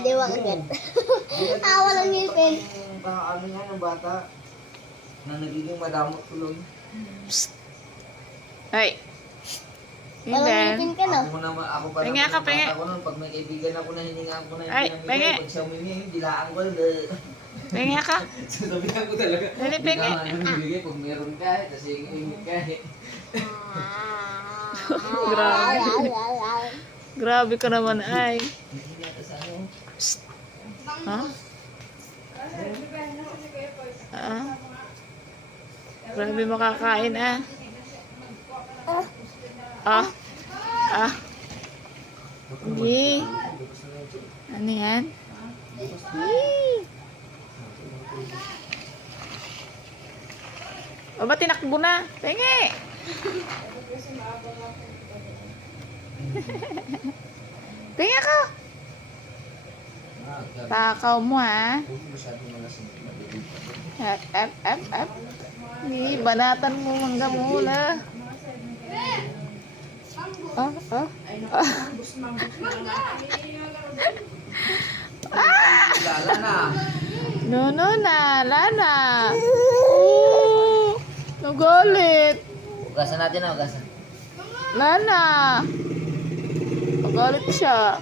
Di ba kagat? Walang ngipin. Ano yan ng bata na nagiging madamot tulog. Ay. Walang ngipin ka, no? Ako naman, ako pa Pengi naman ka, ng pengi. bata ko nun, pag may kaibigan ako na hiningaan ko na Ay, hindi pengi. namigay, pag siya humingi, dilaan ko, Pengi ka. sasabihan ko talaga. Dali, pengi. Hindi ka namimigay pag meron ka, kasi hingin ka eh. Grabe. Grabe ka naman ay. Hindi nata sa ano. Ha? Ah. Grabe makakain ah. Ah. Ah. Hindi. Ano yan? Yee. O ba tinakbo na? Pengi! Pengi ako! Takaw mo ha. Up. Ni banatan mo mangga mula. Lala na. No, lana. Nagalit. Ugasan natin na, ugasan. Lana. Nagalit siya.